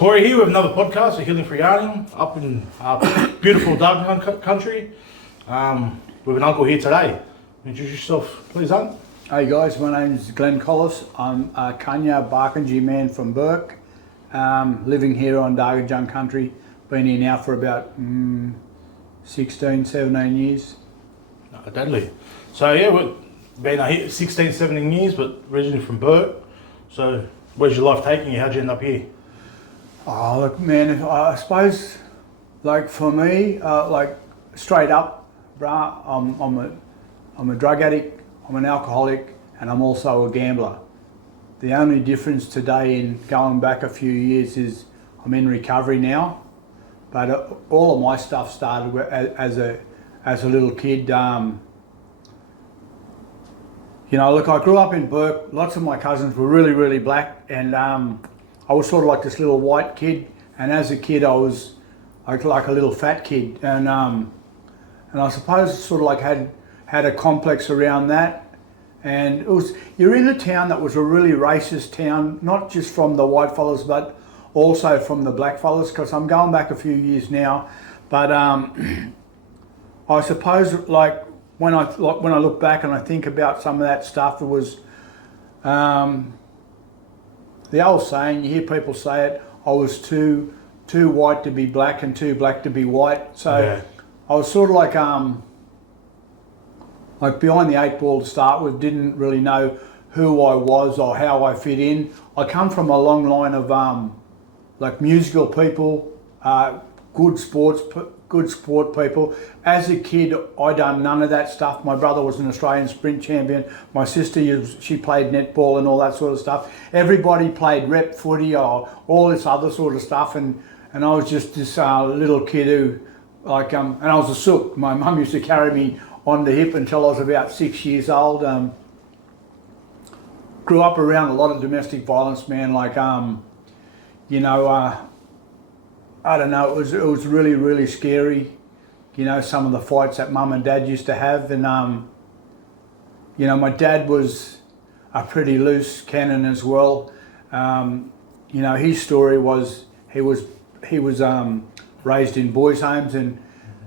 Corey here with another podcast of Healing for Yarning up in beautiful Dargan country with an uncle here today. Introduce yourself, please, Uncle. Hey guys, my name is Glen Collis. I'm a Kanya Barkindji man from Bourke, living here on Dargan country. Been here now for about 16, 17 years. Deadly. So yeah, we've been here 16, 17 years, but originally from Bourke. So where's your life taking you? How'd you end up here? Oh look man, I suppose like for me, like straight up, bruh, I'm a drug addict, I'm an alcoholic, and I'm also a gambler. The only difference today in going back a few years is I'm in recovery now, but all of my stuff started as a little kid. You know, look, I grew up in Bourke. Lots of my cousins were really, really black, and I was sort of like this little white kid. And as a kid, I was like a little fat kid, and I suppose sort of like had a complex around that. And you're in a town that was a really racist town, not just from the white fellas, but also from the black fellas. Because I'm going back a few years now, but I suppose like when I look back and I think about some of that stuff, it was the old saying. You hear people say it. I was too white to be black and too black to be white. So yeah. I was sort of like behind the eight ball to start with. Didn't really know who I was or how I fit in. I come from a long line of like musical people, good sport people. As a kid, I done none of that stuff. My brother was an Australian sprint champion. My sister, she played netball and all that sort of stuff. Everybody played rep footy or all this other sort of stuff, and I was just this little kid who, like, and I was a sook. My mum used to carry me on the hip until I was about 6 years old. Grew up around a lot of domestic violence, man. Like, you know. I don't know, it was really, really scary, you know, some of the fights that mum and dad used to have. And, you know, my dad was a pretty loose cannon as well. You know, his story was, he was raised in boys' homes, and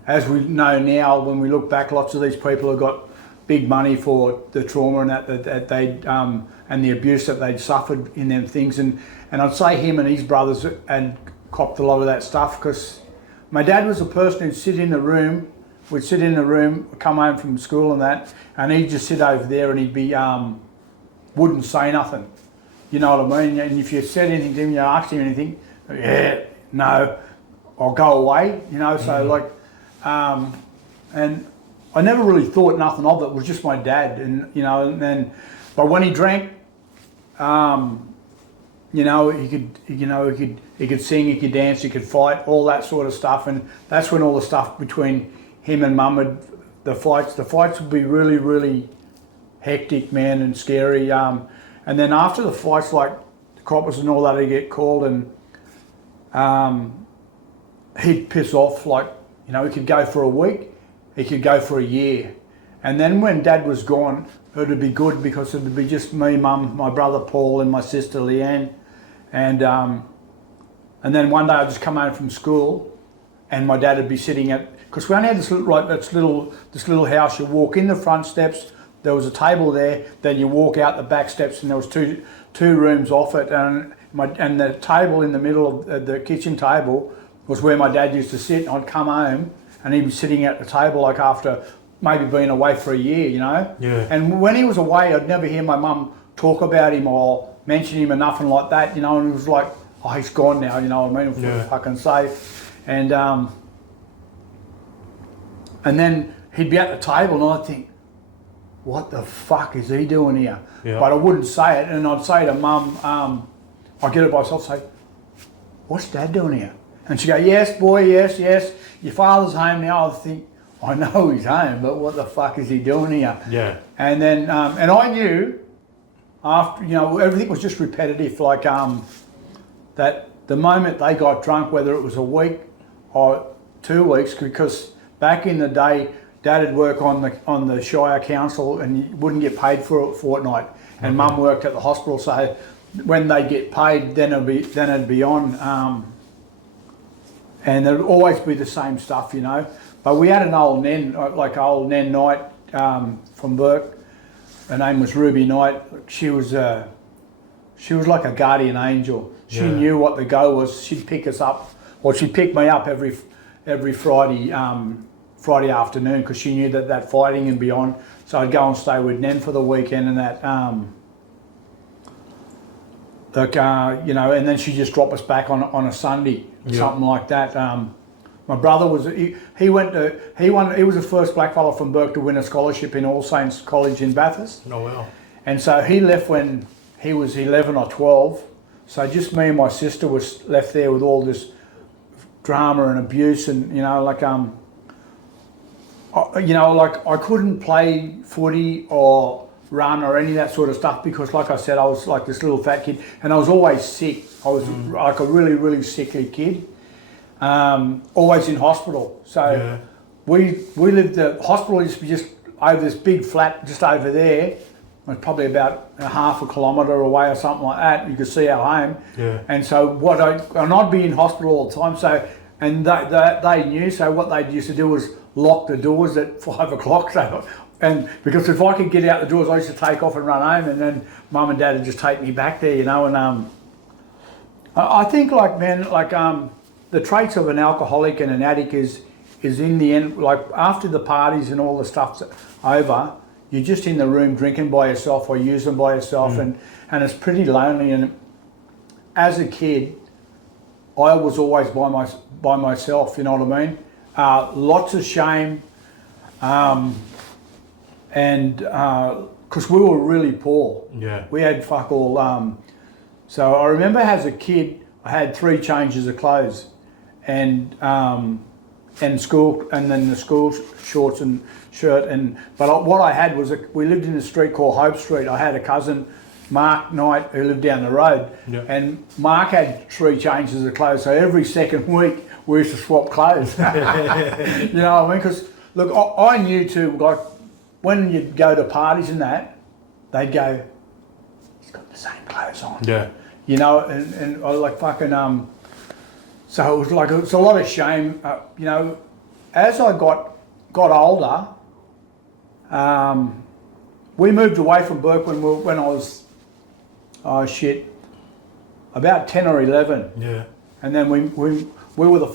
as we know now, when we look back, lots of these people have got big money for the trauma and that they'd, and the abuse that they'd suffered in them things. And I'd say him and his brothers had copped a lot of that stuff, because my dad was a person who'd sit in the room, come home from school and that, and he'd just sit over there and he'd be, wouldn't say nothing. You know what I mean? And if you said anything to him, you asked him anything, yeah, no, I'll go away, you know, so like, and I never really thought nothing of it. It was just my dad, and, you know, and then, but when he drank, you know, he could sing, he could dance, he could fight, all that sort of stuff. And that's when all the stuff between him and mum the fights would be really, really hectic, man, and scary. And then after the fights, like the coppers and all that, he'd get called, and he'd piss off. Like, you know, he could go for a week, he could go for a year. And then when Dad was gone, it would be good, because it would be just me, mum, my brother Paul, and my sister Leanne. And then one day I'd just come home from school, and my dad would be sitting because we only had this little house. You walk in the front steps, there was a table there, then you walk out the back steps, and there was two rooms off it, and the table in the middle of the kitchen table was where my dad used to sit. I'd come home, and he'd be sitting at the table, like after maybe being away for a year, you know? Yeah. And when he was away, I'd never hear my mum talk about him or mention him or nothing like that, you know, and it was like, oh, he's gone now, you know what I mean? Yeah. Fucking safe. And then he'd be at the table, and I'd think, what the fuck is he doing here? Yeah. But I wouldn't say it, and I'd say to mum, I'd get it by myself, say, what's Dad doing here? And she'd go, yes, boy, yes, your father's home now. I'd think, I know he's home, but what the fuck is he doing here? Yeah. And then, and I knew after, you know, everything was just repetitive, like that the moment they got drunk, whether it was a week or 2 weeks, because back in the day, Dad would work on the Shire Council and you wouldn't get paid for a fortnight, and Mum worked at the hospital, so when they get paid, then it'd be on, and there'd always be the same stuff, you know. But we had an old Nen, like old Nen Knight from Burke. Her name was Ruby Knight. She was like a guardian angel. She knew what the go was. She'd pick us up, or she'd pick me up every Friday afternoon, because she knew that fighting and beyond. So I'd go and stay with Nen for the weekend and that. You know, and then she'd just drop us back on a Sunday, something like that. My brother was he was the first blackfellow from Burke to win a scholarship in All Saints College in Bathurst. Oh wow! And so he left when he was 11 or 12. So just me and my sister was left there with all this drama and abuse, and you know, like I couldn't play footy or run or any of that sort of stuff, because like I said, I was like this little fat kid, and I was always sick. I was like a really, really sickly kid, always in hospital. So we lived, the hospital used to be just over this big flat just over there. It was probably about a half a kilometre away or something like that. You could see our home. And so I'd be in hospital all the time. So, and they knew. So what they used to do was lock the doors at 5 o'clock. So, and because if I could get out the doors, I used to take off and run home, and then Mum and Dad would just take me back there, you know. And I think, like, man, like the traits of an alcoholic and an addict is in the end, like after the parties and all the stuff's over, you're just in the room drinking by yourself or using by yourself, and it's pretty lonely. And as a kid, I was always by myself, you know what I mean? Lots of shame, and because we were really poor. We had fuck all. So I remember as a kid, I had 3 changes of clothes, and school, and then the school shorts and shirt. But what I had was we lived in a street called Hope Street. I had a cousin, Mark Knight, who lived down the road, and Mark had 3 changes of clothes. So every second week we used to swap clothes. You know what I mean? Because look, I knew too. Like when you'd go to parties and that, they'd go, "He's got the same clothes on." You know, and I was like fucking. So it was like it's a lot of shame. You know, as I got older, we moved away from Burke when I was about 10 or 11. And then we were the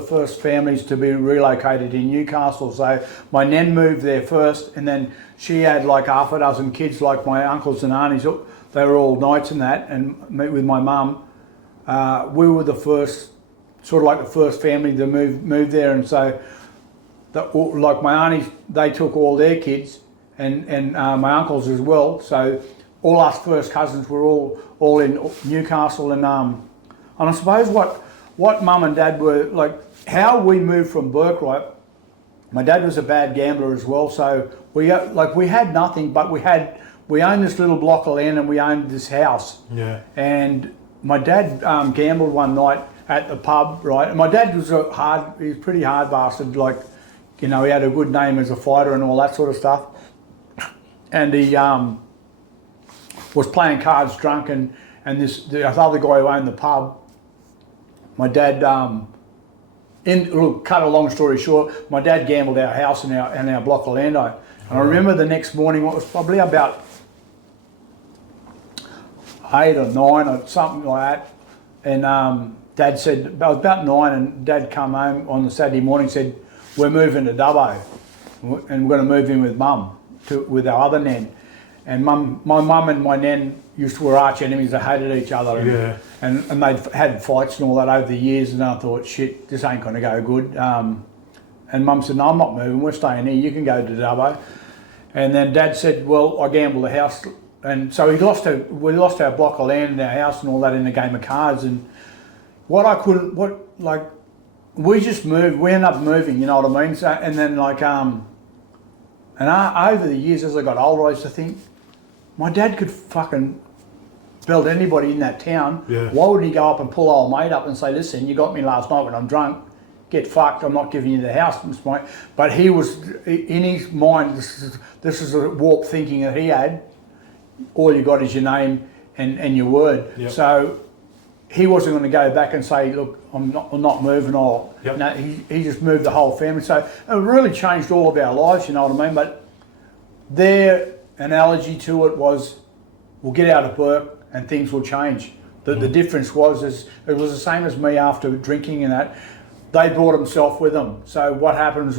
first families to be relocated in Newcastle. So my Nen moved there first, and then she had like half a dozen kids, like my uncles and aunties. They were all knights and that, and with my mum. We were the first, sort of like the first family to move there, and so, like my aunties, they took all their kids, and my uncles as well. So, all us first cousins were all in Newcastle, and I suppose what Mum and Dad were like, how we moved from Burke, right? My dad was a bad gambler as well, so we had nothing, but we owned this little block of land, and we owned this house. And my dad gambled one night at the pub, right? And my dad was he was pretty hard bastard, like, you know, he had a good name as a fighter and all that sort of stuff. And he was playing cards drunk, and the other guy who owned the pub, my dad, cut a long story short, my dad gambled our house and our block of land. And I remember the next morning, it was probably about 8 or 9 or something like that, and Dad said, I was about 9, and Dad come home on the Saturday morning, said, "We're moving to Dubbo, and we're going to move in with Mum, with our other Nen." And my mum and my Nen were arch enemies. They hated each other, and they'd had fights and all that over the years. And I thought, shit, this ain't going to go good. And Mum said, "No, I'm not moving. We're staying here. You can go to Dubbo." And then Dad said, "Well, I gambled the house." And so we lost our block of land and our house and all that in a game of cards. And we just moved. We ended up moving, you know what I mean? So, and then over the years, as I got older, I used to think, my dad could fucking belt anybody in that town. Why would he go up and pull old mate up and say, "Listen, you got me last night when I'm drunk. Get fucked. I'm not giving you the house." But he was, in his mind, this is a warped thinking that he had. All you got is your name, and your word. Yep. So he wasn't going to go back and say, look, I'm not moving, or Yep. no, he just moved the whole family. So it really changed all of our lives, you know what I mean? But their analogy to it was, we'll get out of work and things will change. The difference was, it was the same as me after drinking and that. They brought themselves with them. So what happens,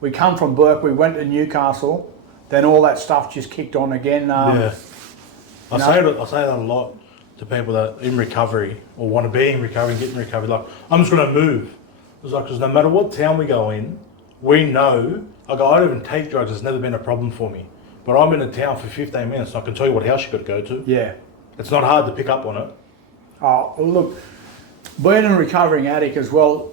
we come from Burke, we went to Newcastle, then all that stuff just kicked on again. I say that a lot to people that are in recovery or want to be in recovery and get in recovery. Like, I'm just going to move. It's like, because no matter what town we go in, we know, like, I don't even take drugs, it's never been a problem for me. But I'm in a town for 15 minutes and I can tell you what house you got to go to. Yeah. It's not hard to pick up on it. Oh, well, look, being a recovering addict as well,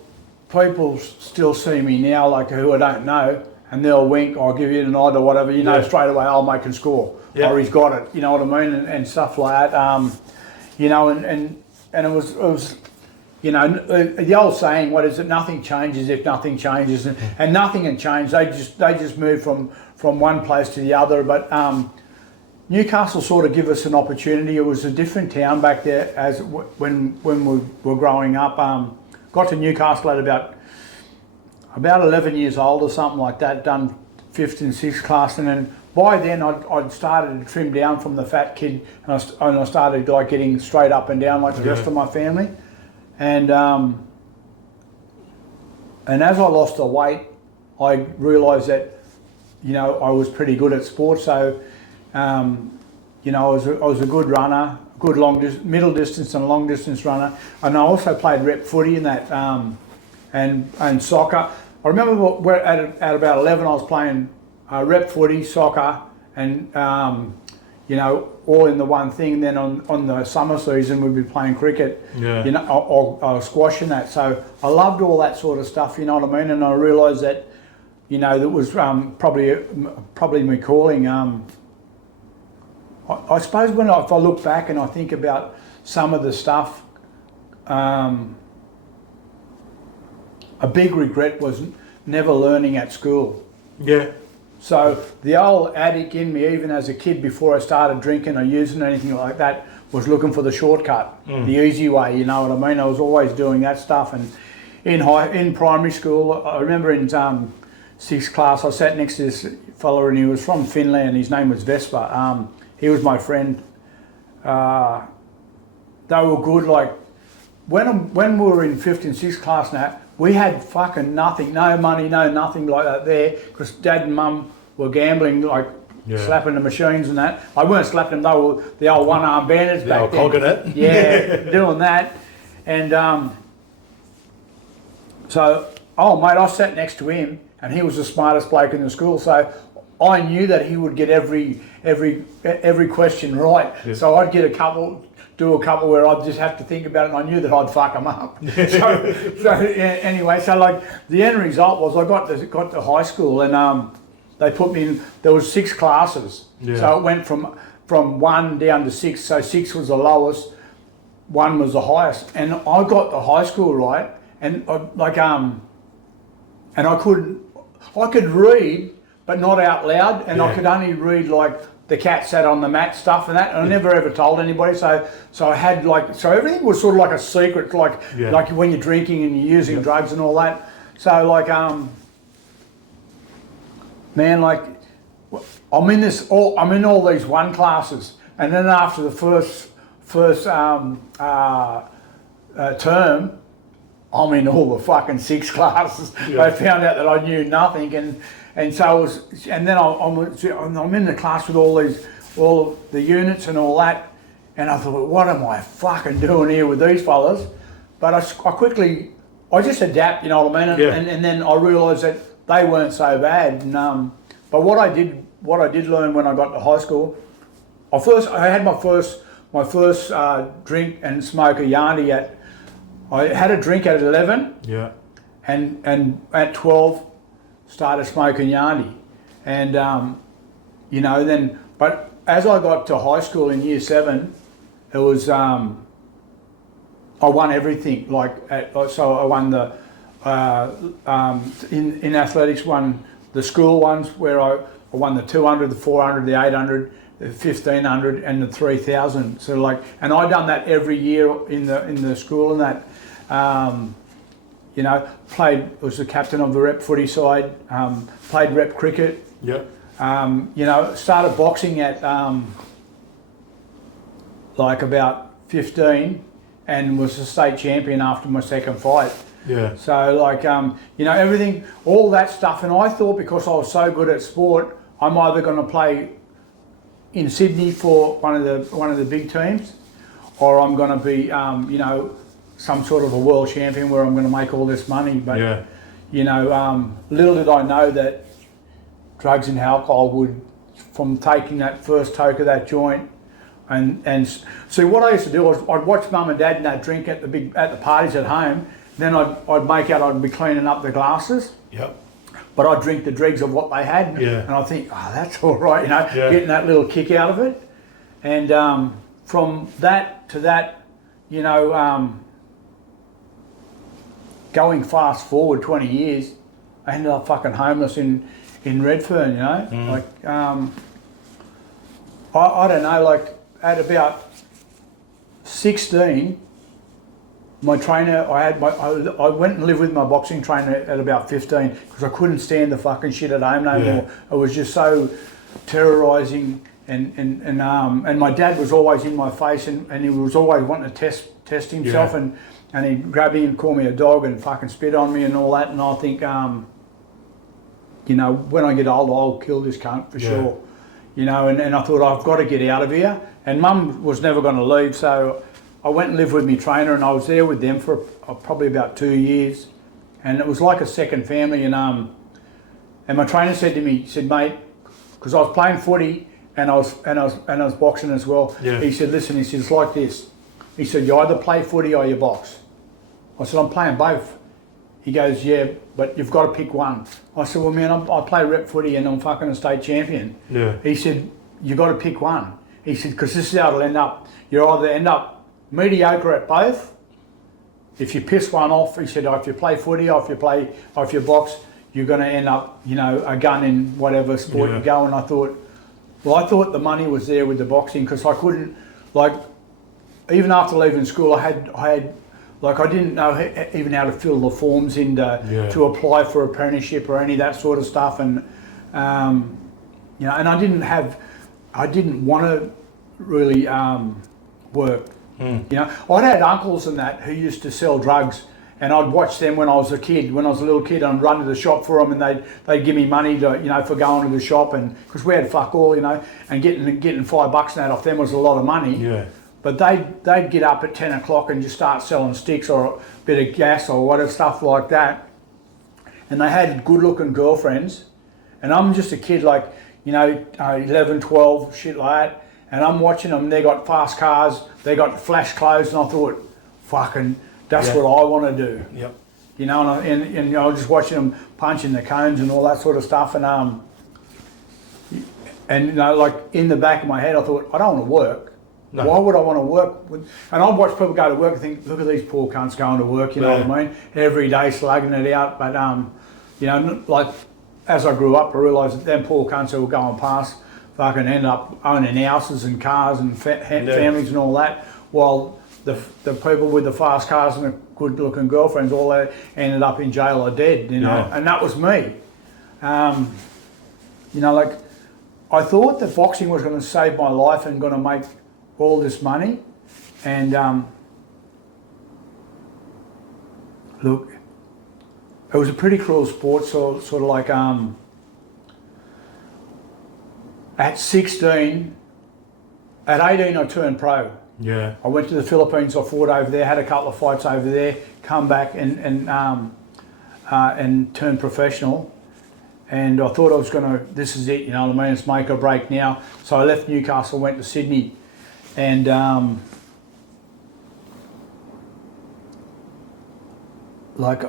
people still see me now, like, who I don't know, and they'll wink, I'll give you a nod or whatever, you know, straight away, I'll make and score. Yeah. Or he's got it, you know what I mean, and stuff like that. You know, and it was, you know, the old saying, what is it, nothing changes if nothing changes, and nothing can change, they just move from one place to the other. But Newcastle sort of give us an opportunity. It was a different town back there as when we were growing up. Got to Newcastle at about 11 years old or something like that, done 5th and 6th class, and then by then I'd started to trim down from the fat kid, and I started like getting straight up and down like the rest of my family. And as I lost the weight, I realised that, you know, I was pretty good at sport. So you know, I was a good runner, good middle distance and long distance runner, and I also played rep footy in that, and soccer. I remember at about 11 I was playing rep footy, soccer, and you know, all in the one thing. And then on the summer season we'd be playing cricket, you know, or squash and that. So I loved all that sort of stuff, you know what I mean. And I realised that, you know, that was probably me calling. I suppose if I look back and I think about some of the stuff, a big regret was never learning at school. Yeah. So the old addict in me, even as a kid, before I started drinking or using anything like that, was looking for the shortcut, the easy way, you know what I mean? I was always doing that stuff. And in primary school, I remember in 6th class, I sat next to this fella, and he was from Finland. His name was Vespa. He was my friend. They were good. Like when we were in 5th and 6th class now, we had fucking nothing, no money, no nothing like that there, because Dad and Mum were gambling, like slapping the machines and that. I weren't slapping them, they were the old one-arm bandits back then. Cogging it. Yeah, doing that. And so, mate, I sat next to him, and he was the smartest bloke in the school, so I knew that he would get every question right. Yeah. So I'd get do a couple where I'd just have to think about it, and I knew that I'd fuck them up. so anyway, so like the end result was I got to high school, and they put me in. There was 6 classes, so it went from 1 down to 6. So 6 was the lowest, 1 was the highest, and I got to high school right, and and I could read, but not out loud, and I could only read like the cat sat on the mat stuff and that, and I never ever told anybody. So I had so everything was sort of like a secret, like when you're drinking and you're using drugs and all that. So like man, like I'm in all these 1 classes, and then after the first term, I'm in all the fucking 6 classes. They found out that I knew nothing, and so I'm in the class with all the units and all that, and I thought, what am I fucking doing here with these fellas? But I just adapt, you know what I mean? And then I realised that they weren't so bad. And, but what I did learn when I got to high school, I had my first drink and smoke a yarnie I had a drink at 11. Yeah. And at 12 started smoking yarnie, and you know, then, but as I got to high school in year 7, it was I won everything. So I won the in athletics, won the school ones where I won the 200, the 400, the 800, the 1,500 and the 3,000. So like, and I done that every year in the school and that. You know, was the captain of the rep footy side. Played rep cricket. Yep. You know, started boxing at like about 15 and was a state champion after my second fight. Yeah. So like, you know, everything, all that stuff. And I thought because I was so good at sport, I'm either going to play in Sydney for one of the big teams, or I'm going to be, you know, some sort of a world champion where I'm going to make all this money. But, Yeah. you know, little did I know that drugs and alcohol would, from taking that first toke of that joint, and see what I used to do was I'd watch mum and dad and they'd drink at the parties at home. Then I'd make out I'd be cleaning up the glasses. Yep. But I'd drink the dregs of what they had. Yeah. And I think, oh, that's all right, you know, Yeah. getting that little kick out of it. And from that to that, you know, going fast forward 20 years, I ended up fucking homeless in Redfern, you know. Like, I don't know, like at about 16, my trainer, I went and lived with my boxing trainer at about 15 because I couldn't stand the fucking shit at home no more. It was just so terrorising, and my dad was always in my face, and he was always wanting to test himself, and he'd grab me and call me a dog and fucking spit on me and all that. And I think, you know, when I get older, I'll kill this cunt for sure. You know, and I thought I've got to get out of here. And Mum was never going to leave, so I went and lived with my trainer, and I was there with them for probably about 2 years, and it was like a second family. And my trainer said to me, he said, mate, because I was playing footy and I was boxing as well. Yeah. He said, listen, he said, it's like this. He said, you either play footy or you box. I said, I'm playing both. He goes, yeah, but you've got to pick one. I said, well, man, I play rep footy and I'm fucking a state champion. Yeah. He said, you got to pick one. He said, because this is how it'll end up. You either end up mediocre at both. If you piss one off, he said, if you play footy or if you box, you're going to end up, you know, a gun in whatever sport you go. And I thought the money was there with the boxing, because I couldn't, like, even after leaving school, I had like, I didn't know even how to fill the forms in to apply for apprenticeship or any of that sort of stuff. And, you know, and I didn't want to really work. You know, I'd had uncles and that who used to sell drugs, and I'd watch them when I was a little kid, and I'd run to the shop for them, and they'd give me money to, you know, for going to the shop, and because we had fuck all, you know, and getting $5 and that off them was a lot of money. Yeah. But they'd get up at 10 o'clock and just start selling sticks or a bit of gas or whatever, stuff like that. And they had good looking girlfriends, and I'm just a kid, like, you know, 11, 12, shit like that. And I'm watching them, they got fast cars, they got flash clothes, and I thought, fucking, that's what I want to do. Yep. You know, and you know, I was just watching them punching the cones and all that sort of stuff, and you know, like, in the back of my head, I thought, I don't want to work. No. Why would I want to work with? And I'd watch people go to work and think, look at these poor cunts going to work, you know what I mean? Every day slugging it out. But, you know, like, as I grew up, I realised that them poor cunts who were going past fucking end up owning houses and cars and families and all that, while the people with the fast cars and the good looking girlfriends, all that, ended up in jail or dead, you know? And that was me. You know, like, I thought that boxing was going to save my life and going to make all this money, and look, it was a pretty cruel sport. So sort of like, at 16, at 18 I turned pro. Yeah. I went to the Philippines, I fought over there, had a couple of fights over there, come back and turned professional. And I thought I was gonna, this is it, you know what I mean, it's make or break now. So I left Newcastle, went to Sydney. And like,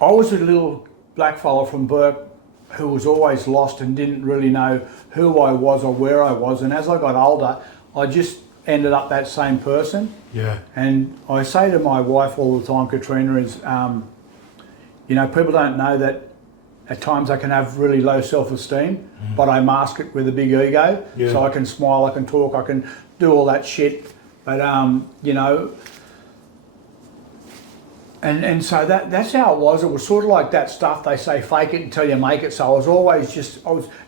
I was a little black fella from Burke who was always lost and didn't really know who I was or where I was. And as I got older, I just ended up that same person. Yeah. And I say to my wife all the time, Katrina, is, you know, people don't know that at times I can have really low self-esteem, but I mask it with a big ego. Yeah. So I can smile, I can talk, I can do all that shit. But you know, and so that's how it was. It was sort of like that stuff they say, fake it until you make it. So I was always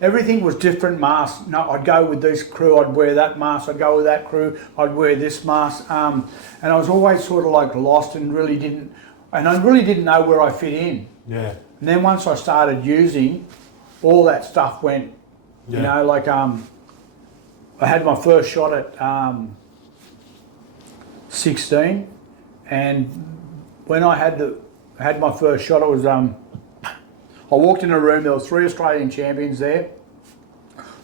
everything was different masks. No, I'd go with this crew, I'd wear that mask. I'd go with that crew, I'd wear this mask. And I was always sort of like lost and really didn't know where I fit in. Yeah. And then once I started using, all that stuff went, you know, like I had my first shot at 16, and when I had my first shot, it was I walked in a room. There were 3 Australian champions there,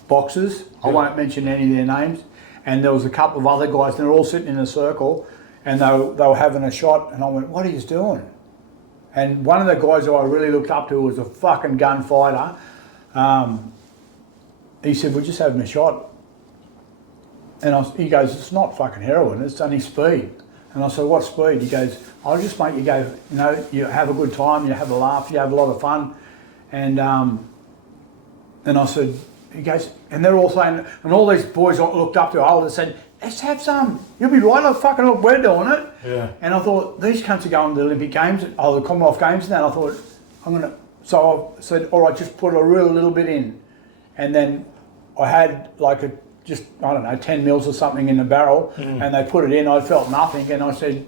boxers. I won't mention any of their names, and there was a couple of other guys. And they're all sitting in a circle, and they were having a shot. And I went, "What are you doing?" And one of the guys who I really looked up to was a fucking gunfighter. He said, "We're just having a shot." And he goes, "It's not fucking heroin, it's only speed." And I said, "What speed?" He goes, "I'll just make you go, you know, you have a good time, you have a laugh, you have a lot of fun." And I said, he goes, and they're all saying, and all these boys I looked up to, older, said, "Let's have some. You'll be right, like fucking look, we're doing it." Yeah. And I thought, these cunts are going to the Olympic Games, or the Commonwealth Games and that. I thought, so I said, "All right, just put a real little bit in." And then I had like just, I don't know, 10 mils or something in the barrel, and they put it in. I felt nothing, and I said,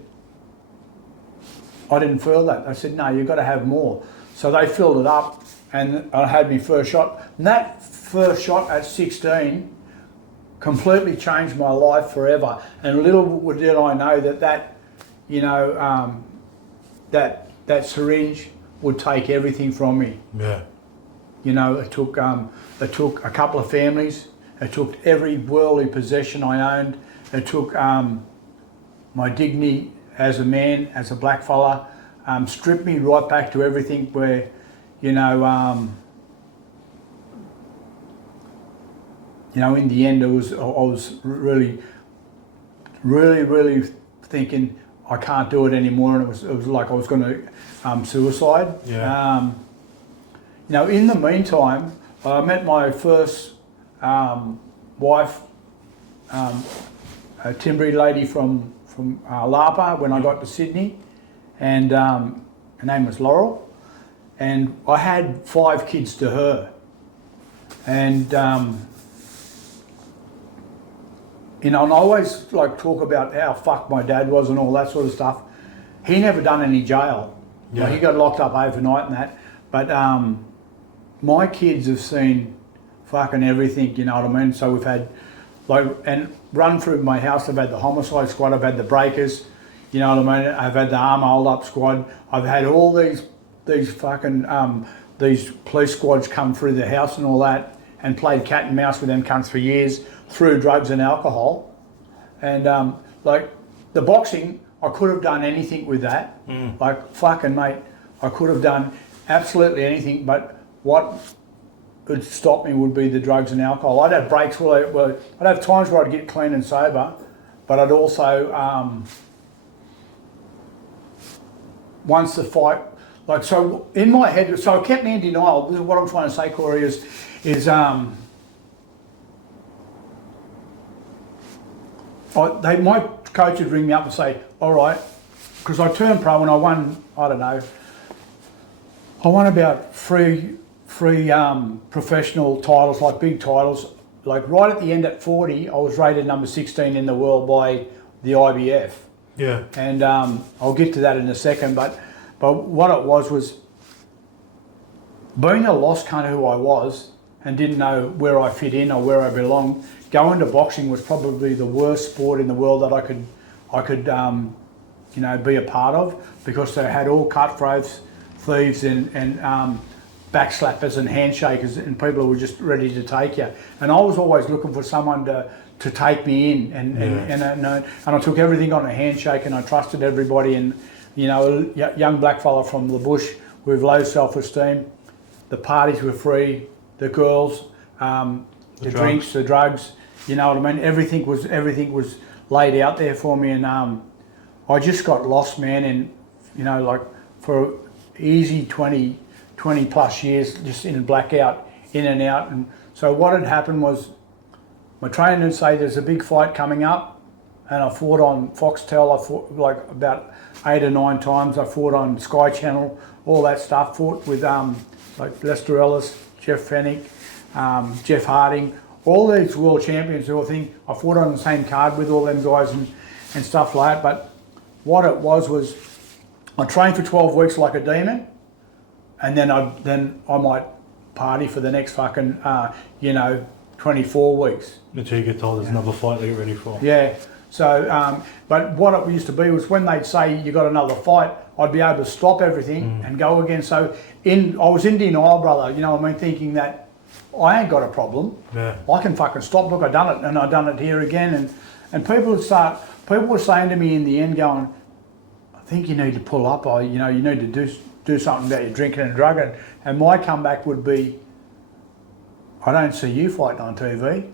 I didn't feel that. I said, "No, you've got to have more." So they filled it up, and I had my first shot. And that first shot at 16 completely changed my life forever. And little did I know that you know, that syringe would take everything from me. Yeah. You know, it took a couple of families. It took every worldly possession I owned. It took my dignity as a man, as a black fella, stripped me right back to everything where, you know, in the end, I was really thinking I can't do it anymore, and it was like I was going to suicide. Yeah. You know, in the meantime, I met my first wife, a Timberi lady from Lapa when I got to Sydney, and her name was Laurel, and I had 5 kids to her, and you know, and I always like talk about how fucked my dad was and all that sort of stuff. He never done any jail. Yeah. Like, he got locked up overnight and that, but my kids have seen fucking everything, you know what I mean? So we've had, like, and run through my house, I've had the homicide squad, I've had the breakers, you know what I mean? I've had the arm hold up squad, I've had all these fucking, these police squads come through the house and all that, and played cat and mouse with them cunts for years, through drugs and alcohol. And like, the boxing, I could have done anything with that. Like, fucking mate, I could have done absolutely anything, but what would stop me would be the drugs and alcohol. I'd have breaks where I'd have times where I'd get clean and sober, but I'd also, once the fight, like, so in my head, so it kept me in denial. What I'm trying to say, Corey, is my coach would ring me up and say, "All right," because I turned pro and I won, I don't know, I won about three professional titles, like big titles. Like, right at the end at 40, I was rated number 16 in the world by the IBF. Yeah. And I'll get to that in a second, but what it was being a lost cunt who I was and didn't know where I fit in or where I belonged. Going to boxing was probably the worst sport in the world that I could you know, be a part of, because they had all cutthroats, thieves, and backslappers and handshakers, and people who were just ready to take you. And I was always looking for someone to take me in, and I took everything on a handshake, and I trusted everybody. And you know, a young black fella from the bush with low self-esteem. The parties were free, the girls, the drinks, the drugs. You know what I mean? Everything was laid out there for me, and I just got lost, man. And you know, like, for easy 20 20 plus years just in blackout, in and out. And so what had happened was my trainer would say there's a big fight coming up, and I fought on Foxtel. I fought like about 8 or 9 times. I fought on Sky Channel, all that stuff. Fought with like Lester Ellis, Jeff Fennick, Jeff Harding, all these world champions who I think I fought on the same card with all them guys and stuff like that. But what it was I trained for 12 weeks like a demon, and then I might party for the next fucking 24 weeks. Until you get told there's another fight to get ready for. Yeah. So, but what it used to be was when they'd say you got another fight, I'd be able to stop everything and go again. So I was in denial, brother. You know what I mean? Thinking that I ain't got a problem. Yeah. I can fucking stop. Look, I done it, and I done it here again. And people were saying to me in the end, going, I think you need to pull up. Or you need to do something about your drinking and drugging. And my comeback would be, I don't see you fighting on TV.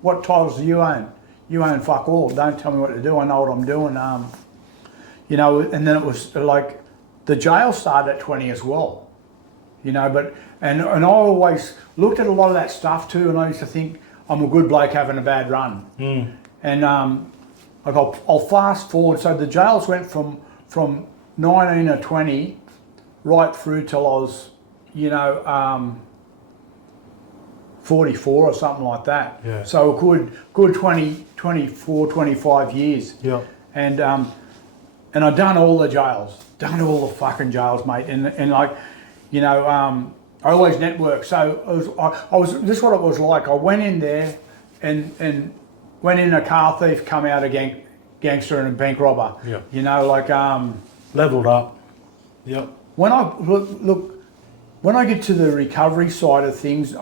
What titles do you own? You own fuck all. Don't tell me what to do. I know what I'm doing. And then it was like the jail started at 20 as well. But I always looked at a lot of that stuff too, and I used to think I'm a good bloke having a bad run. And like I'll fast forward. So the jails went from 19 or 20 right through till I was 44 or something like that. Yeah. So a good 20, 24, 25 years. Yeah. And I done all the jails, done all the fucking jails, mate. And like, I always networked. So I was this is what it was like. I went in there and went in a car thief, come out a gangster and a bank robber. Yeah. Leveled up. Yep. When I get to the recovery side of things,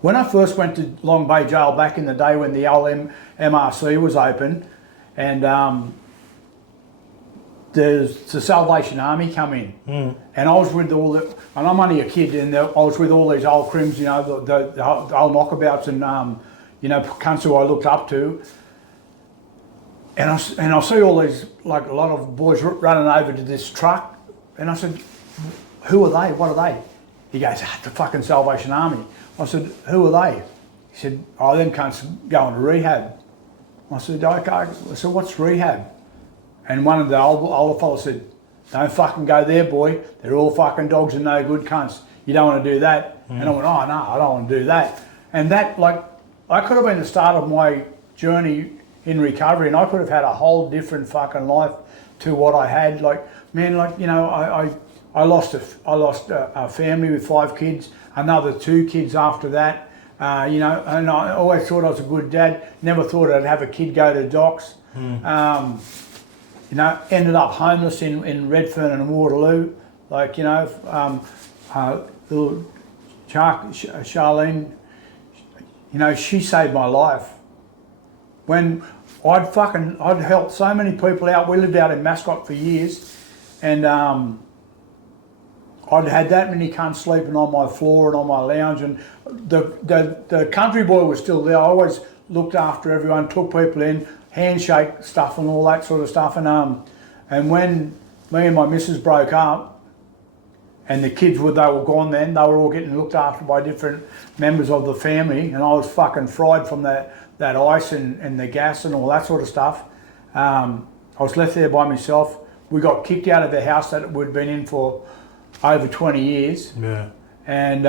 when I first went to Long Bay Jail back in the day when the old MRC was open, and the Salvation Army come in, and I was with and I'm only a kid, and I was with all these old crims, the old knockabouts and cunts who I looked up to, and I see all these, like a lot of boys running over to this truck, and I said, who are they? What are they? He goes, the fucking Salvation Army. I said, who are they? He said, them cunts going to rehab. I said, okay. I said, what's rehab? And one of the older fellas said, don't fucking go there, boy. They're all fucking dogs and no good cunts. You don't want to do that. And I went, oh, no, I don't want to do that. And that, like, I could have been the start of my journey in recovery, and I could have had a whole different fucking life to what I had. Like, man, like, I lost a family with 5 kids, another 2 kids after that, and I always thought I was a good dad. Never thought I'd have a kid go to docks. Ended up homeless in Redfern and Waterloo. Like, little Charlene, she saved my life. When I'd helped so many people out. We lived out in Mascot for years, and I'd had that many cunts sleeping on my floor and on my lounge, and the country boy was still there. I always looked after everyone, took people in, handshake stuff and all that sort of stuff. And when me and my missus broke up, and the kids they were gone then, they were all getting looked after by different members of the family, and I was fucking fried from that ice and the gas and all that sort of stuff. I was left there by myself. We got kicked out of the house that we'd been in for over 20 years. Yeah. And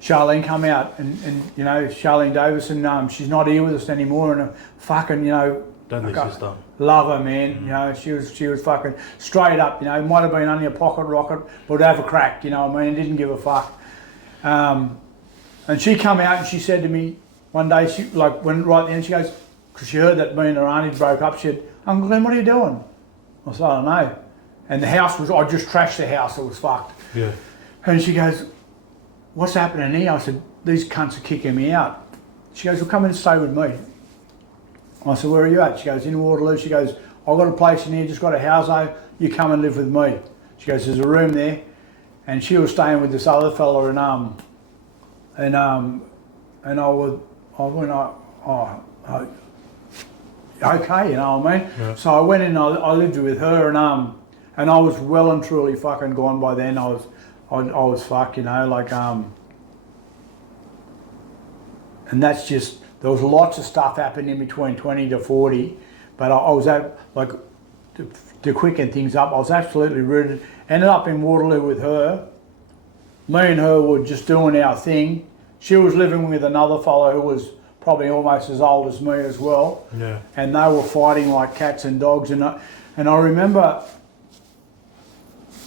Charlene come out, and Charlene Davis, and she's not here with us anymore, and fucking, don't think she's done. Love her, man. She was fucking straight up, it might have been only a pocket rocket, but have a crack, didn't give a fuck. And she come out and she said to me one day, she like when right then she goes, because she heard that me and her auntie broke up, she said, Uncle Glenn, what are you doing? I said, I don't know. And the house I just trashed the house, it was fucked. Yeah. And she goes, what's happening here? I said, these cunts are kicking me out. She goes, well, come in and stay with me. I said, where are you at? She goes, in Waterloo. She goes, I've got a place in here, just got a house, you come and live with me. She goes, there's a room there. And she was staying with this other fella, and okay, you know what I mean? Yeah. So I went in, I lived with her, And I was well and truly fucking gone by then. I was fucked, you know, like, and that's just, there was lots of stuff happening between 20 to 40, but I was at, like, to quicken things up, I was absolutely rooted. Ended up in Waterloo with her. Me and her were just doing our thing. She was living with another fellow who was probably almost as old as me as well. Yeah. And they were fighting like cats and dogs. And I remember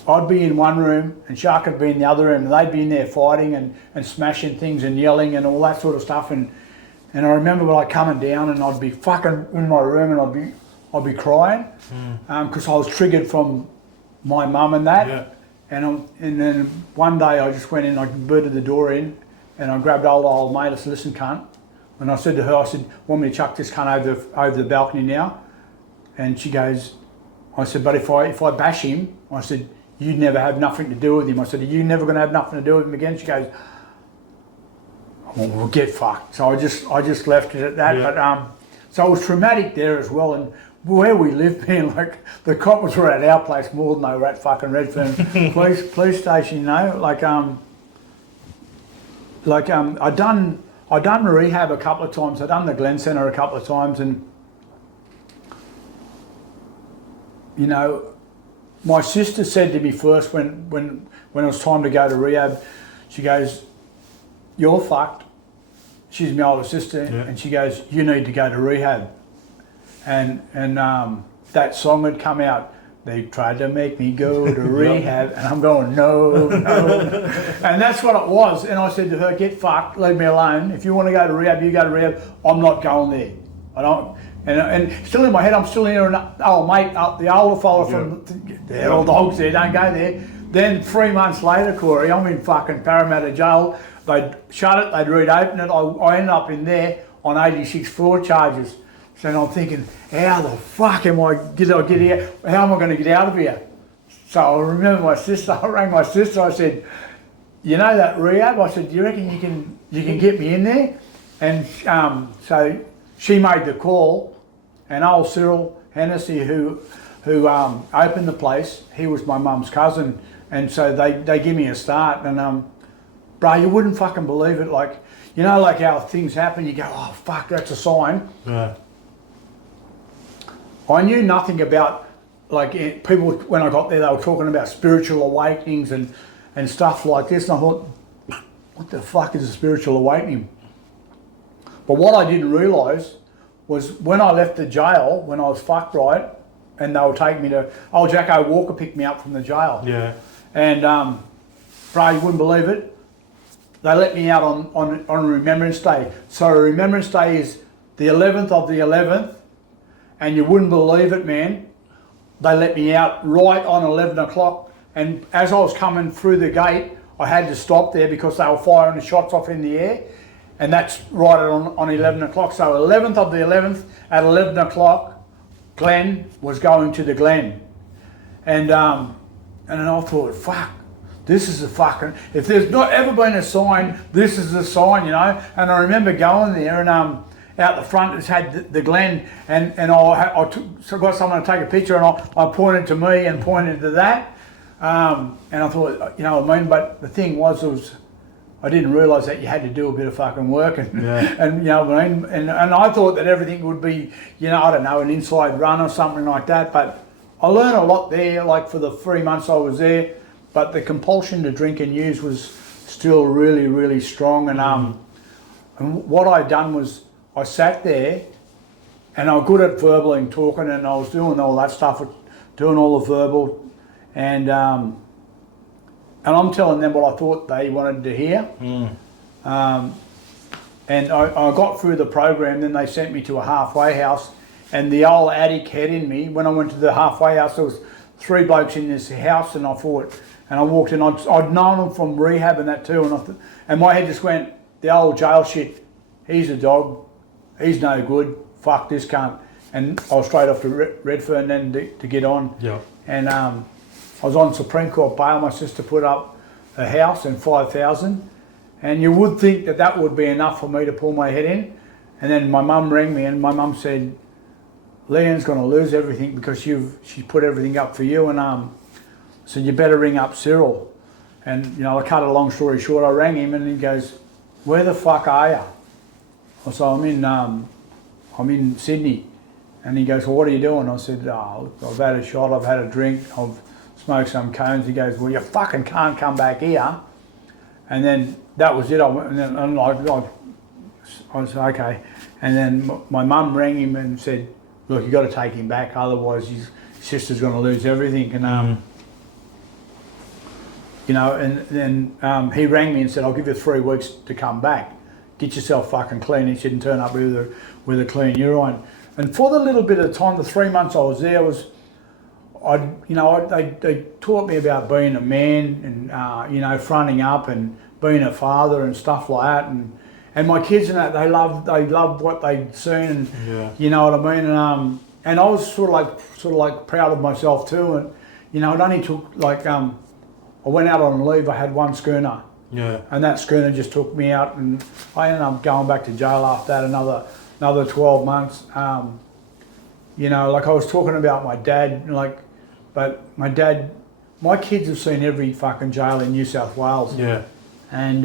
I'd be in one room and Shark would be in the other room, and they'd be in there fighting and smashing things and yelling and all that sort of stuff. And I remember like coming down and I'd be fucking in my room and I'd be crying because I was triggered from my mum and that. Yeah. And then one day I just went in, I booted the door in, and I grabbed old mate. I said, "Listen, cunt." And I said to her, I said, "Want me to chuck this cunt over the balcony now?" And she goes, I said, "But if I bash him," I said, "you'd never have nothing to do with him." I said, "Are you never going to have nothing to do with him again?" She goes, "Well, we'll get fucked." So I just left it at that. Yeah. But so it was traumatic there as well. And where we lived, man, like the coppers were at our place more than they were at fucking Redfern police station, you know. I done rehab a couple of times. I done the Glen Centre a couple of times, and you know, my sister said to me first when it was time to go to rehab, she goes, "You're fucked." She's my older sister, Yeah. and she goes, "You need to go to rehab." And that song had come out. They tried to make me go to rehab, and I'm going, no. And that's what it was. And I said to her, "Get fucked, leave me alone. If you want to go to rehab, you go to rehab. I'm not going there. I don't." And still in my head, I'm still hearing, "Oh mate, the older fella from they're all dogs there, don't go there." Then 3 months later, Corey, I'm in fucking Parramatta jail. They'd shut it, they'd reopen it. I ended up in there on 86 fraud charges. So I'm thinking, how the fuck am I get out? How am I going to get out of here? So I remember my sister. I rang my sister. I said, "You know that rehab?" I said, "Do you reckon you can get me in there?" And so she made the call, and old Cyril Hennessy, who opened the place, he was my mum's cousin, and so they give me a start. And bro, you wouldn't fucking believe it. Like, you know, like how things happen. You go, "Oh fuck, that's a sign." Yeah. I knew nothing about, like, people, when I got there, they were talking about spiritual awakenings and stuff like this, and I thought, what the fuck is a spiritual awakening? But what I didn't realise was when I left the jail, when I was fucked right, and they were taking me to, old Jacko Walker picked me up from the jail. Yeah. And, bro, you wouldn't believe it, they let me out on Remembrance Day. So Remembrance Day is the 11th of the 11th, and you wouldn't believe it, man. They let me out right on 11 o'clock. And as I was coming through the gate, I had to stop there because they were firing the shots off in the air. And that's right on 11 o'clock. So 11th of the 11th at 11 o'clock, Glen was going to the Glen. And then I thought, fuck, this is a fucking, if there's not ever been a sign, this is a sign, you know. And I remember going there and out the front it's had the Glen, and so I got someone to take a picture, and I pointed to me and pointed to that, and I thought, you know what I mean. But the thing was I didn't realise that you had to do a bit of fucking work, and and you know what I mean. And I thought that everything would be, you know, I don't know, an inside run or something like that. But I learned a lot there, like for the 3 months I was there. But the compulsion to drink and use was still really, really strong. And what I'd done was, I sat there, and I was good at verbal and talking, and I was doing all that stuff, doing all the verbal, and I'm telling them what I thought they wanted to hear. And I got through the program. Then they sent me to a halfway house, and the old addict head in me, when I went to the halfway house, there was 3 blokes in this house, and I thought, and I walked in, I'd known them from rehab and that too, and my head just went, the old jail shit, he's a dog. He's no good. Fuck this cunt. And I was straight off to Redfern then to get on. Yeah. And I was on Supreme Court bail. My sister put up a house and 5,000. And you would think that would be enough for me to pull my head in. And then my mum rang me, and my mum said, "Leon's going to lose everything because she put everything up for you." And said, you better ring up Cyril. And, you know, I cut a long story short, I rang him and he goes, where the fuck are you? I said, I'm in Sydney. And he goes, well, what are you doing? I said, oh, I've had a shot, I've had a drink, I've smoked some cones. He goes, well, you fucking can't come back here. And then that was it. I was okay. And then my mum rang him and said, look, you got to take him back, otherwise his sister's going to lose everything. And you know, and then he rang me and said, I'll give you 3 weeks to come back. Get yourself fucking clean. He shouldn't turn up with a clean urine. And for the little bit of time, the 3 months I was there, they taught me about being a man and you know, fronting up and being a father and stuff like that. And my kids and that, they loved what they'd seen, and you know what I mean. And I was sort of like proud of myself too. And you know, it only took like I went out on leave. I had 1 schooner. Yeah. And that schooner just took me out, and I ended up going back to jail after that another 12 months. You know, like I was talking about my dad, but my kids have seen every fucking jail in New South Wales. Yeah. And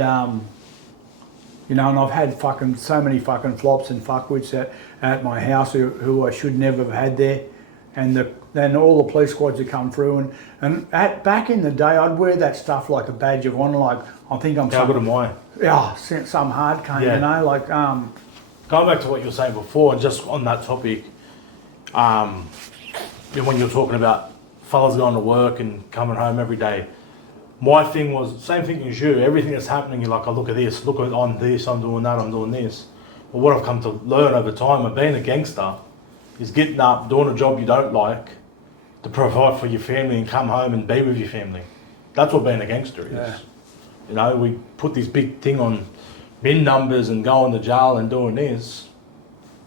you know, and I've had so many fucking flops and fuckwits at my house who I should never have had there. And then all the police squads have come through, and back in the day, I'd wear that stuff like a badge of honour, like I think I'm How good am I? Yeah, some hard cane, you know, like Going back to what you were saying before, and just on that topic, you know, when you were talking about fellas going to work and coming home every day, my thing was same thing as you. Everything that's happening, you're like, oh, look at this, look at I'm this, I'm doing that, I'm doing this. But what I've come to learn over time of being a gangster is getting up, doing a job you don't like, to provide for your family and come home and be with your family. That's what being a gangster is. Yeah. You know, we put this big thing on bin numbers and going to jail and doing this,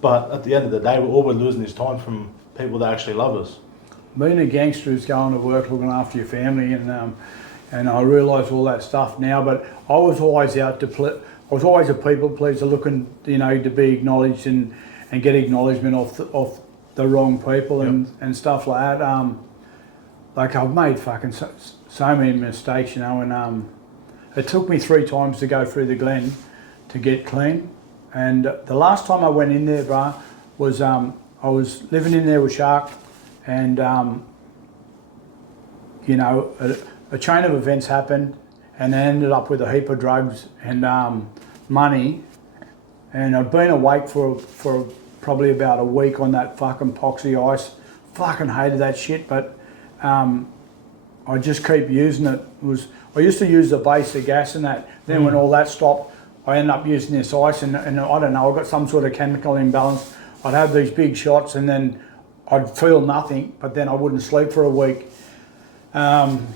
but at the end of the day, we're losing this time from people that actually love us. Being a gangster is going to work, looking after your family, and I realise all that stuff now. But I was always out to play. I was always a people pleaser, looking, you know, to be acknowledged and get acknowledgement off the wrong people and stuff like that. Like I've made fucking so many mistakes, you know, and it took me 3 times to go through the Glen to get clean. And the last time I went in there, bro, was I was living in there with Shark, and you know, a chain of events happened, and I ended up with a heap of drugs and money, and I'd been awake for probably about a week on that fucking poxy ice. Fucking hated that shit, but I just keep using it. I used to use the base of gas and that. Then when all that stopped, I ended up using this ice, and I don't know, I got some sort of chemical imbalance. I'd have these big shots, and then I'd feel nothing, but then I wouldn't sleep for a week. And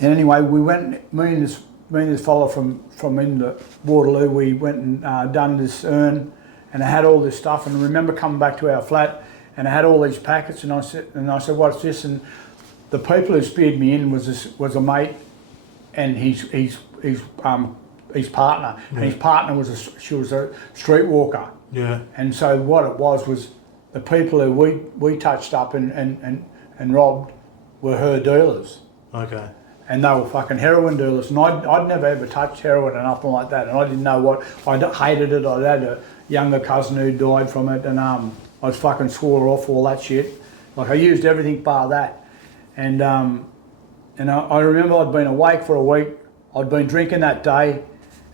anyway, we went, me and this fella from in the Waterloo, we went and done this urn, and I had all this stuff, and I remember coming back to our flat, and I had all these packets, and I said, what's this? And the people who speared me in was a mate, and his partner, and his partner was a streetwalker. Yeah. And so what it was the people who we touched up and robbed were her dealers. Okay. And they were fucking heroin dealers, and I'd never ever touched heroin or nothing like that, and I didn't know what, I hated it. I had a younger cousin who died from it, and I was fucking swore off all that shit. Like I used everything bar that. And I remember I'd been awake for a week, I'd been drinking that day,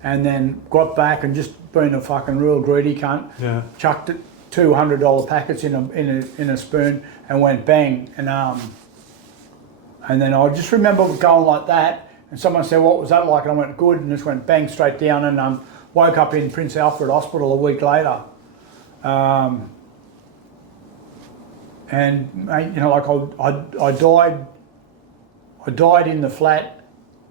and then got back and just been a fucking real greedy cunt. Yeah. Chucked it, $200 packets in a spoon and went bang. And then I just remember going like that, and someone said, what was that like? And I went, good, and just went bang straight down, and woke up in Prince Alfred Hospital a week later. And you know, like I died in the flat,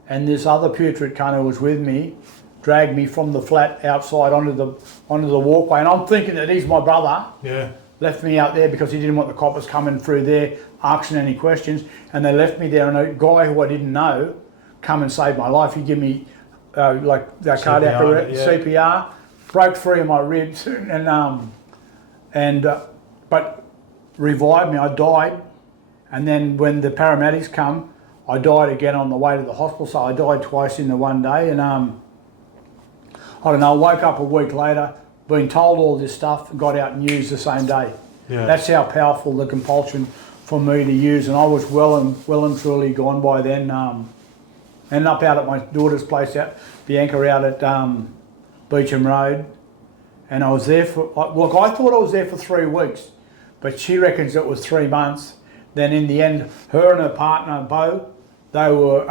and this other putrid cunt who was with me dragged me from the flat outside onto the walkway, and I'm thinking that he's my brother. Yeah. Left me out there because he didn't want the coppers coming through there asking any questions, and they left me there, and a guy who I didn't know come and saved my life. He gave me like that cardiac arrest, CPR, broke 3 of my ribs, and but revived me. I died, And then when the paramedics come, I died again on the way to the hospital. So I died twice in the one day. And I don't know, I woke up a week later, been told all this stuff, and got out and used the same day. Yeah. That's how powerful the compulsion for me to use. And I was well and truly gone by then. Ended up out at my daughter's place, out Bianca, out at Beecham Road. And I was there for, look, I thought I was there for 3 weeks, but she reckons it was 3 months. Then in the end, her and her partner, Bo, they were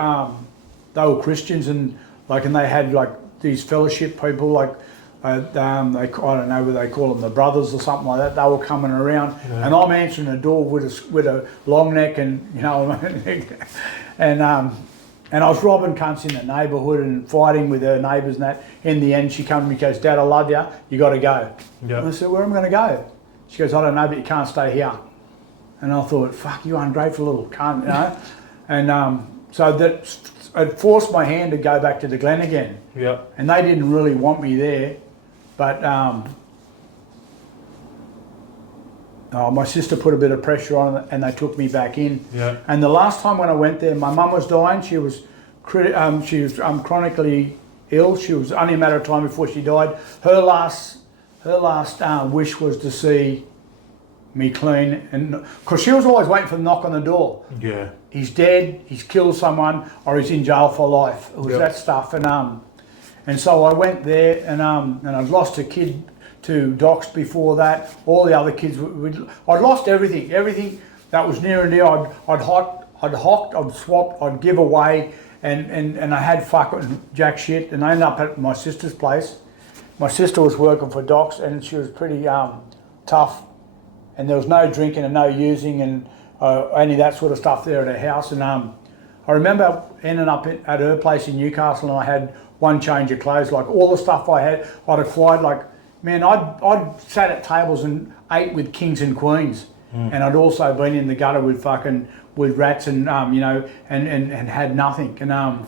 Christians, and they had like these fellowship people, like I don't know whether they call them the brothers or something like that. They were coming around, and I'm answering the door with a long neck, and and I was robbing cunts in the neighbourhood and fighting with her neighbours and that. In the end, she comes to me and goes, "Dad, I love you. You got to go." Yep. And I said, "Where am I going to go?" She goes, "I don't know, but you can't stay here." And I thought, "Fuck, you ungrateful little cunt," And so that it forced my hand to go back to the Glen again. Yeah. And they didn't really want me there, but my sister put a bit of pressure on it, and they took me back in. Yeah. And the last time when I went there, my mum was dying. She was chronically ill. She was only a matter of time before she died. Her last wish was to see me clean, and because she was always waiting for the knock on the door. Yeah. He's dead. He's killed someone, or he's in jail for life. It was that stuff, and so I went there, and I'd lost a kid to docs before that. All the other kids, I'd lost everything that was near and dear. I'd hocked, I'd swapped, I'd give away, and I had fucking jack shit. And I ended up at my sister's place. My sister was working for docs, and she was pretty tough. And there was no drinking and no using and any of that sort of stuff there at her house. And I remember ending up at her place in Newcastle, and I had one change of clothes, like all the stuff I'd acquired. Like, man, I'd sat at tables and ate with kings and queens, and I'd also been in the gutter with rats and and had nothing. And I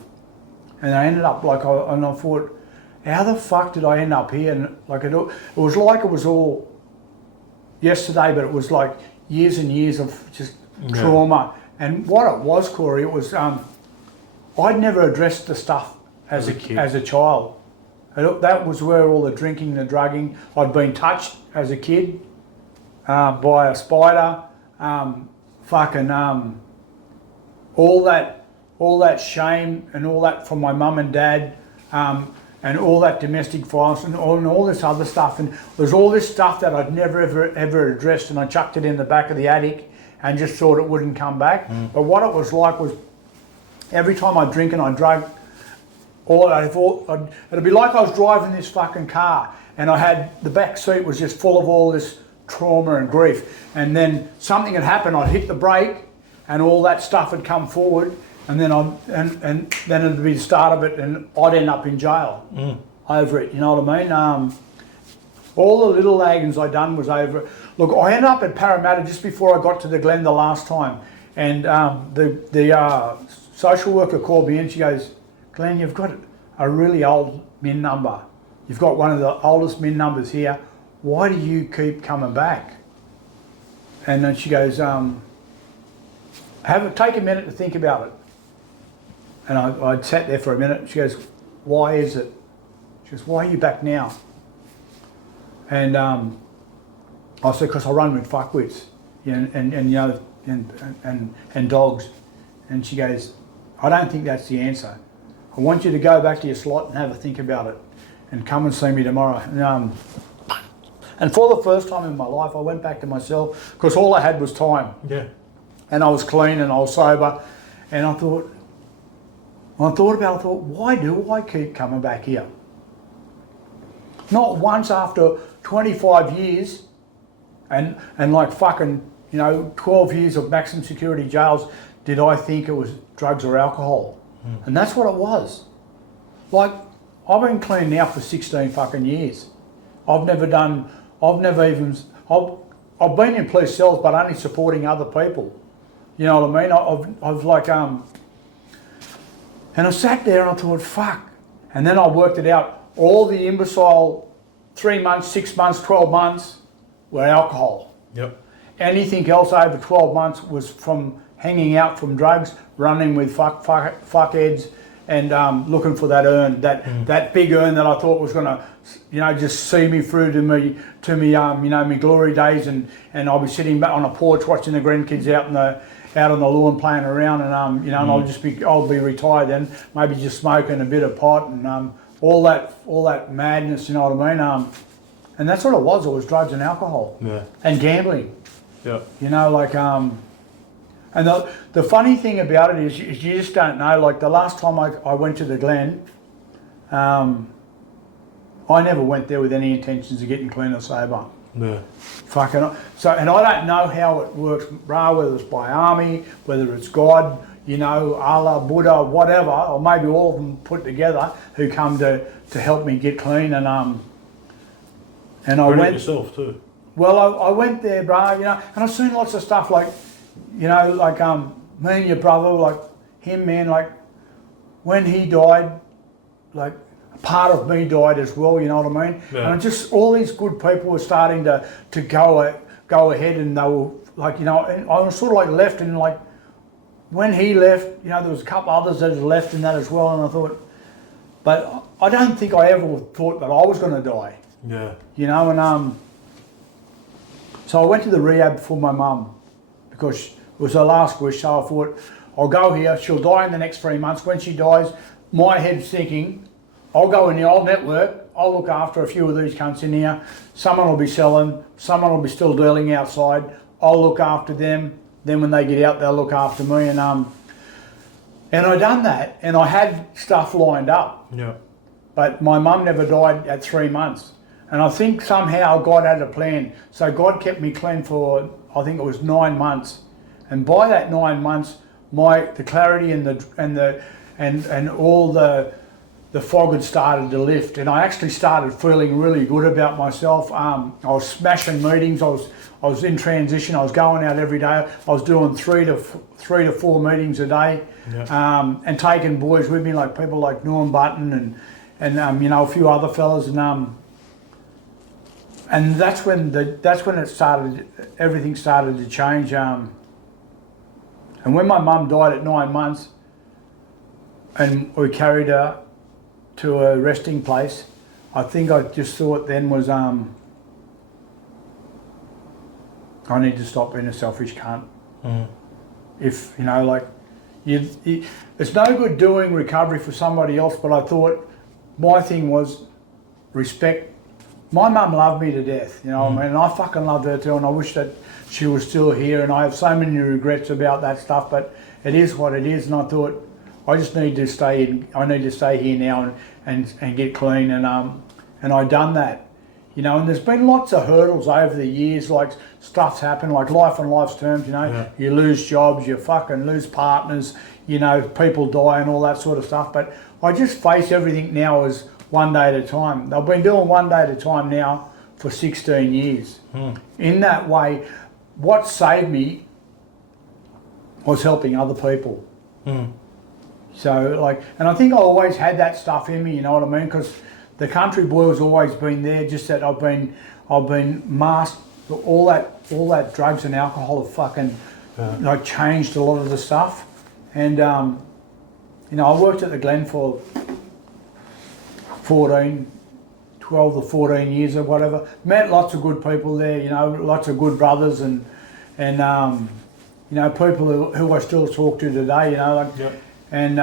ended up and I thought, how the fuck did I end up here? And it was all yesterday, but it was like years and years of just trauma. And what it was, Corey, it was I'd never addressed the stuff as a child. That was where all the drinking, the drugging. I'd been touched as a kid by a spider. All that shame and all that from my mum and dad. And all that domestic violence and all this other stuff. And there's all this stuff that I'd never, ever addressed, and I chucked it in the back of the attic and just thought it wouldn't come back. But what it was like was every time I'd drink and I'd drug, it'd be like I was driving this fucking car, and I had the back seat was just full of all this trauma and grief. And then something had happened, I'd hit the brake and all that stuff had come forward. And then then it'd be the start of it, and I'd end up in jail over it. You know what I mean? All the little agons I done was over it. Look, I ended up at Parramatta just before I got to the Glen the last time, and the social worker called me and she goes, "Glen, you've got a really old min number. You've got one of the oldest min numbers here. Why do you keep coming back?" And then she goes, take a minute to think about it. And I'd sat there for a minute. She goes, "Why is it?" She goes, "Why are you back now?" And I said, "Because I run with fuckwits, and dogs." And she goes, "I don't think that's the answer. I want you to go back to your slot and have a think about it, and come and see me tomorrow." And for the first time in my life, I went back to myself, because all I had was time. Yeah. And I was clean and I was sober, and I thought, why do I keep coming back here? Not once after 25 years and like fucking, 12 years of maximum security jails did I think it was drugs or alcohol. And that's what it was. Like, I've been clean now for 16 fucking years. I've been in police cells, but only supporting other people. You know what I mean? And I sat there and I thought, fuck. And then I worked it out. All the imbecile 3 months, 6 months, 12 months were alcohol. Yep. anything else over 12 months was from hanging out from drugs, running with fuckheads, and looking for that urn, that big urn that I thought was gonna, just see me through to me my glory days, and I'll be sitting back on a porch watching the grandkids out on the lawn playing around, and and I'll be retired then, maybe just smoking a bit of pot and all that madness, you know what I mean? And that's what it was. It was drugs and alcohol, and gambling. Yeah. And the funny thing about it is you just don't know. Like the last time I went to the Glen, I never went there with any intentions of getting clean or sober. Yeah. And I don't know how it works, whether it's by army, whether it's God, Allah, Buddha, whatever, or maybe all of them put together who come to help me get clean. And I went yourself too. Well, I went there, bro, and I've seen lots of stuff like, me and your brother, like him, man, like when he died, like a part of me died as well, you know what I mean? Yeah. And just all these good people were starting to go ahead, and they were like, and I was sort of like left, and like when he left, there was a couple others that had left in that as well, and I thought, but I don't think I ever thought that I was going to die. Yeah. And so I went to the rehab for my mum because it was her last wish. So I thought, I'll go here. She'll die in the next 3 months. When she dies, my head's thinking, I'll go in the old network. I'll look after a few of these cunts in here. Someone will be selling. Someone will be still dealing outside. I'll look after them. Then when they get out, they'll look after me. And I done that, and I had stuff lined up. Yeah. But my mum never died at 3 months. And I think somehow God had a plan. So God kept me clean for, I think it was 9 months. And by that 9 months, the clarity and all the fog had started to lift. And I actually started feeling really good about myself. I was smashing meetings. I was in transition. I was going out every day. I was doing three to four meetings a day. Yeah. And taking boys with me, like people like Norm Button and a few other fellas, and that's when it started. Everything started to change. And when my mum died at 9 months, and we carried her to a resting place, I think I just thought then was I need to stop being a selfish cunt. Mm. If it's no good doing recovery for somebody else, but I thought my thing was respect. My mum loved me to death, what I mean, and I fucking loved her too, and I wish that she was still here, and I have so many regrets about that stuff, but it is what it is, and I thought I just need to stay in. I need to stay here now and get clean, and I done that, and there's been lots of hurdles over the years, like stuff's happened, like life on life's terms, Yeah. You lose jobs, you fucking lose partners, people die and all that sort of stuff, but I just face everything now as one day at a time. I've been doing one day at a time now for 16 years. In that way, what saved me was helping other people. So and I think I always had that stuff in me, you know what I mean? Because the country boy has always been there. Just that I've been masked. All that drugs and alcohol have fucking changed a lot of the stuff. And I worked at the Glen for 12 to 14 years or whatever. Met lots of good people there, lots of good brothers and people who I still talk to today, Yep. And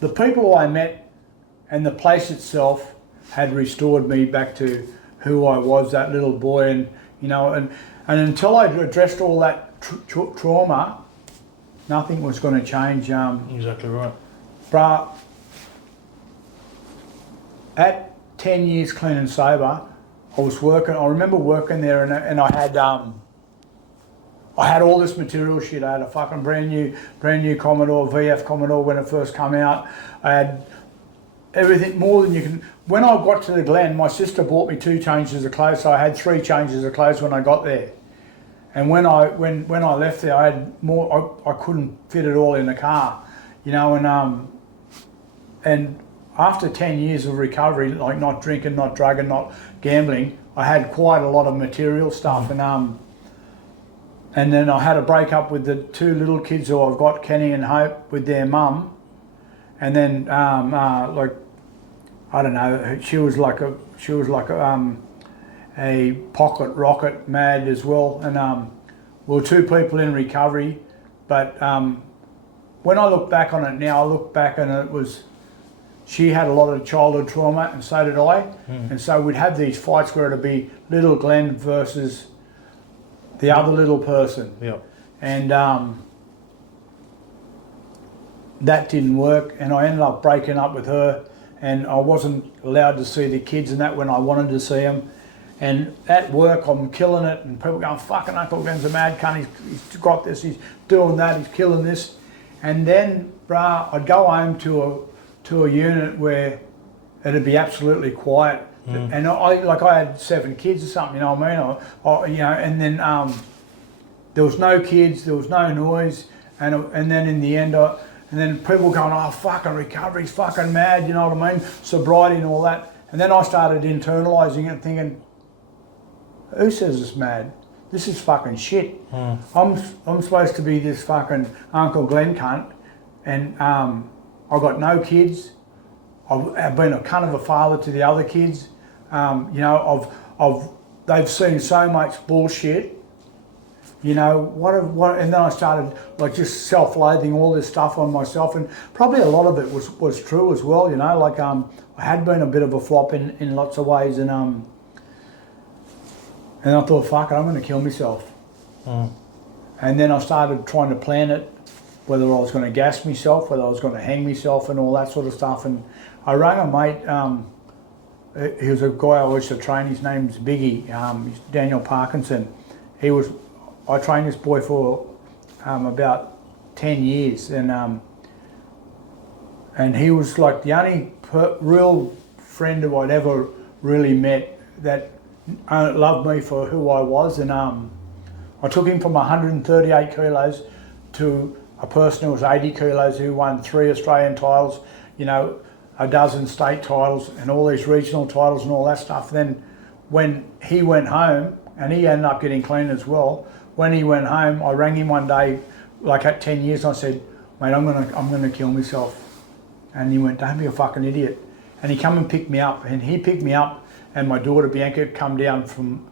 the people I met and the place itself had restored me back to who I was, that little boy, and until I addressed all that trauma, nothing was going to change. Exactly right. Bruh, at 10 years clean and sober, I remember working there, and I had all this material shit. I had a fucking brand new Commodore, VF Commodore when it first came out. I had everything more than you can. When I got to the Glen, my sister bought me 2 changes of clothes, so I had 3 changes of clothes when I got there. And when I left there, I had more. I couldn't fit it all in the car, and after 10 years of recovery, like not drinking, not drugging, not gambling, I had quite a lot of material stuff, and then I had a break up with the two little kids who I've got, Kenny and Hope, with their mum, and then like, I don't know, she was like a pocket rocket mad as well, and we were two people in recovery, but when I look back on it now, I look back and it was, she had a lot of childhood trauma and so did I, and so we'd have these fights where it'd be little Glenn versus the other little person, and that didn't work, and I ended up breaking up with her, and I wasn't allowed to see the kids and that when I wanted to see them. And at work, I'm killing it, and people going, fucking Uncle Glenn's a mad cunt, he's got this, he's doing that, he's killing this. And then, bruh, I'd go home to a unit where it'd be absolutely quiet. And I had 7 kids or something, you know what I mean? Or you know, and then there was no kids, there was no noise, and then in the end, and then people going, oh, fucking recovery's fucking mad, you know what I mean? Sobriety and all that. And then I started internalising it, thinking, who says it's mad? This is fucking shit. I'm supposed to be this fucking Uncle Glen cunt, and I've got no kids. I've been a cunt of a father to the other kids. You know, they've seen so much bullshit. You know, and then I started like just self-loathing all this stuff on myself, and probably a lot of it was true as well. You know, like I had been a bit of a flop in lots of ways, and I thought, fuck it, I'm going to kill myself. And then I started trying to plan it, whether I was going to gas myself, whether I was going to hang myself and all that sort of stuff. And I rang a mate, he was a guy I used to train, his name's Biggie, he's Daniel Parkinson. I trained this boy for about 10 years, and he was like the only real friend who I'd ever really met that loved me for who I was, and I took him from 138 kilos to a person who was 80 kilos who won 3 Australian titles, you know, a dozen state titles and all these regional titles and all that stuff. Then when he went home, and he ended up getting clean as well, when he went home, I rang him one day, like at 10 years, and I said, mate, I'm gonna kill myself. And he went, don't be a fucking idiot. And he come and picked me up, and he picked me up, and my daughter Bianca come down from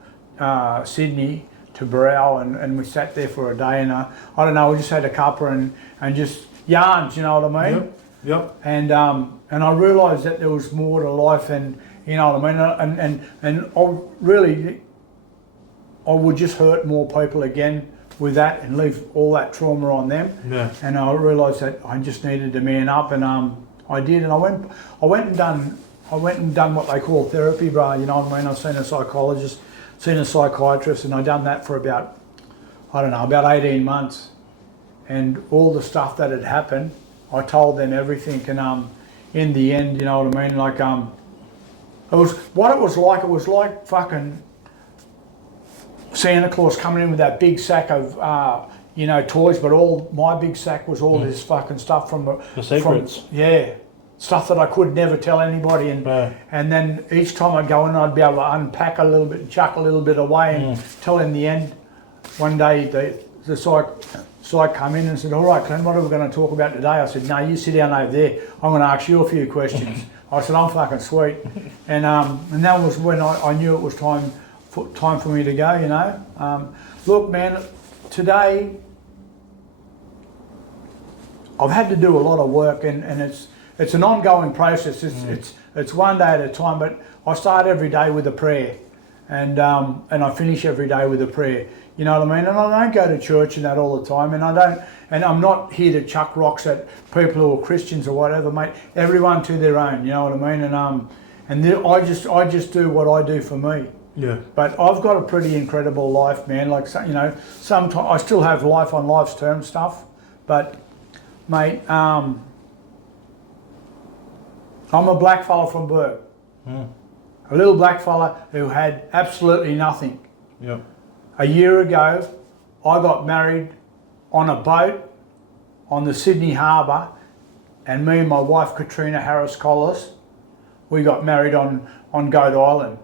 Sydney to Barrow, and we sat there for a day, and I don't know, we just had a cuppa and just yarns, you know what I mean? Yep. And I realised that there was more to life, and you know what I mean, and I would just hurt more people again with that and leave all that trauma on them. Yeah. And I realised that I just needed to man up, and I did, and I went and done what they call therapy, bro. You know what I mean? I've seen a psychologist, seen a psychiatrist, and I done that for about 18 months. And all the stuff that had happened, I told them everything, and in the end, you know what I mean? Like it was like fucking Santa Claus coming in with that big sack of toys, but all my big sack was all this fucking stuff from the secrets. Stuff that I could never tell anybody, and then each time I'd go in, I'd be able to unpack a little bit and chuck a little bit away, and till in the end, one day the psych come in and said, all right, Glenn, what are we going to talk about today? I said, no, you sit down over there, I'm going to ask you a few questions. I said, I'm fucking sweet. And that was when I knew it was time for me to go, you know. Look, man, today I've had to do a lot of work, and it's an ongoing process. It's one day at a time, but I start every day with a prayer, and I finish every day with a prayer. You know what I mean? And I don't go to church and that all the time, and I'm not here to chuck rocks at people who are Christians or whatever, mate. Everyone to their own. You know what I mean? I just do what I do for me. Yeah. But I've got a pretty incredible life, man. Like, you know, sometimes I still have life on life's terms stuff, but mate, I'm a black fella from Burke. A little black fella who had absolutely nothing. Yeah. A year ago, I got married on a boat on the Sydney Harbour, and me and my wife Katrina Harris Collis, we got married on Goat Island.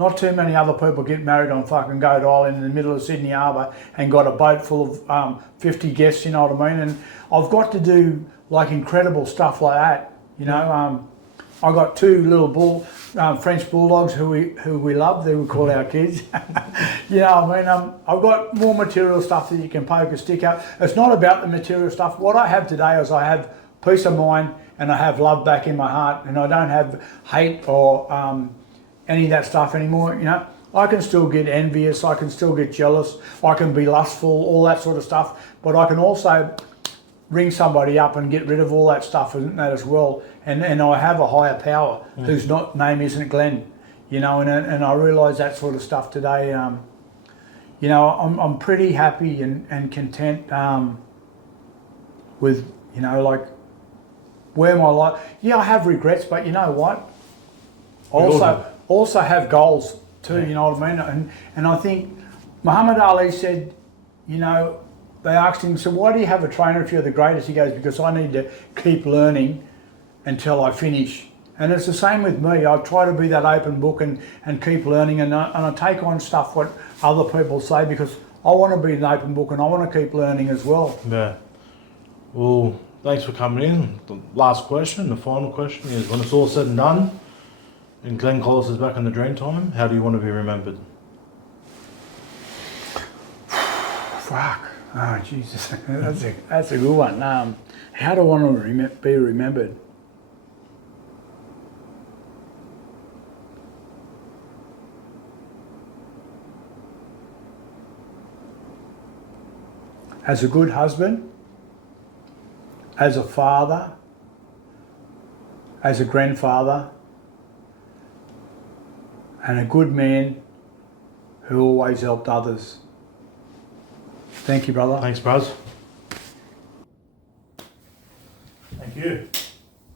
not too many other people get married on fucking Goat Island in the middle of Sydney Harbour and got a boat full of 50 guests, you know what I mean? And I've got to do like incredible stuff like that, you know. I got 2 little French bulldogs who we love, they we call our kids. You know what I mean? I've got more material stuff that you can poke a stick at. It's not about the material stuff. What I have today is I have peace of mind and I have love back in my heart, and I don't have hate or any of that stuff anymore, you know. I can still get envious, I can still get jealous, I can be lustful, all that sort of stuff, but I can also ring somebody up and get rid of all that stuff and that as well. And I have a higher power whose name isn't Glenn, you know, and I realise that sort of stuff today. You know, I'm pretty happy and content with, you know, like where my life. Yeah, I have regrets, but you know what? I also have goals too. You know what I mean? And I think Muhammad Ali said, you know, they asked him, so why do you have a trainer if you're the greatest? He goes, because I need to keep learning until I finish. And it's the same with me. I try to be that open book and keep learning, and I take on stuff what other people say, because I want to be an open book and I want to keep learning as well. Yeah. Well, thanks for coming in. The last question, the final question is, when it's all said and done, and Glen Collis is back in the dream time, how do you want to be remembered? Fuck. Oh, Jesus. That's a good one. How do I want to be remembered? As a good husband, as a father, as a grandfather, and a good man who always helped others. Thank you, brother. Thanks, Buzz. Thank you.